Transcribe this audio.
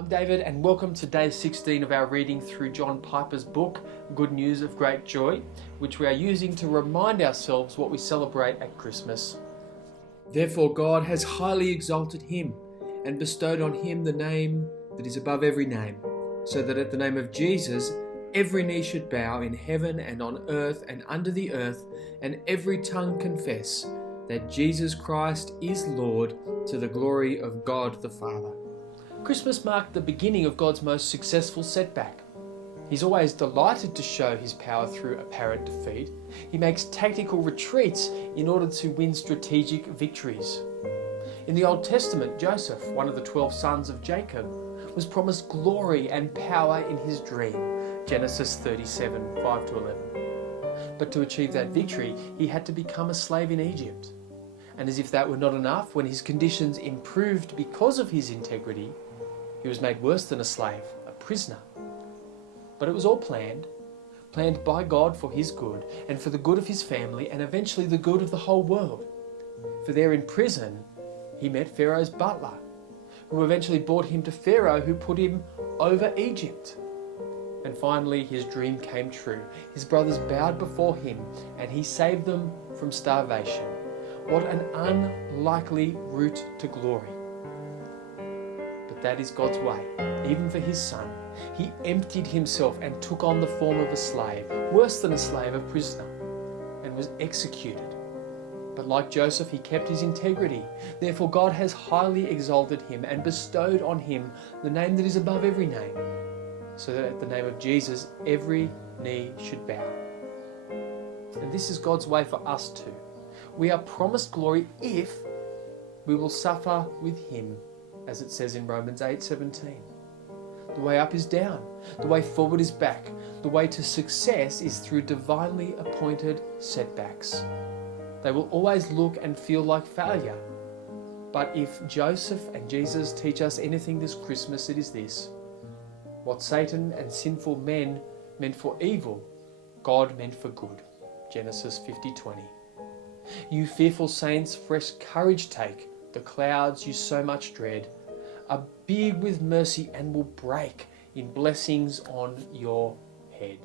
I'm David, and welcome to day 16 of our reading through John Piper's book, Good News of Great Joy, which we are using to remind ourselves what we celebrate at Christmas. Therefore God has highly exalted him and bestowed on him the name that is above every name, so that at the name of Jesus every knee should bow in heaven and on earth and under the earth, and every tongue confess that Jesus Christ is Lord, to the glory of God the Father. Christmas marked the beginning of God's most successful setback. He's always delighted to show his power through apparent defeat. He makes tactical retreats in order to win strategic victories. In the Old Testament, Joseph, one of the 12 sons of Jacob, was promised glory and power in his dream, Genesis 37, 5-11. But to achieve that victory, he had to become a slave in Egypt. And as if that were not enough, when his conditions improved because of his integrity, he was made worse than a slave, a prisoner. But it was all planned by God for his good and for the good of his family and eventually the good of the whole world. For there in prison, he met Pharaoh's butler, who eventually brought him to Pharaoh, who put him over Egypt. And finally, his dream came true. His brothers bowed before him and he saved them from starvation. What an unlikely route to glory. But that is God's way, even for his son. He emptied himself and took on the form of a slave, worse than a slave, a prisoner, and was executed. But like Joseph, he kept his integrity. Therefore God has highly exalted him and bestowed on him the name that is above every name, so that at the name of Jesus every knee should bow. And this is God's way for us too. We are promised glory if we will suffer with him, as it says in Romans 8:17. The way up is down. The way forward is back. The way to success is through divinely appointed setbacks. They will always look and feel like failure. But if Joseph and Jesus teach us anything this Christmas, it is this: what Satan and sinful men meant for evil, God meant for good. Genesis 50:20. You fearful saints, fresh courage take. The clouds you so much dread are big with mercy and will break in blessings on your head.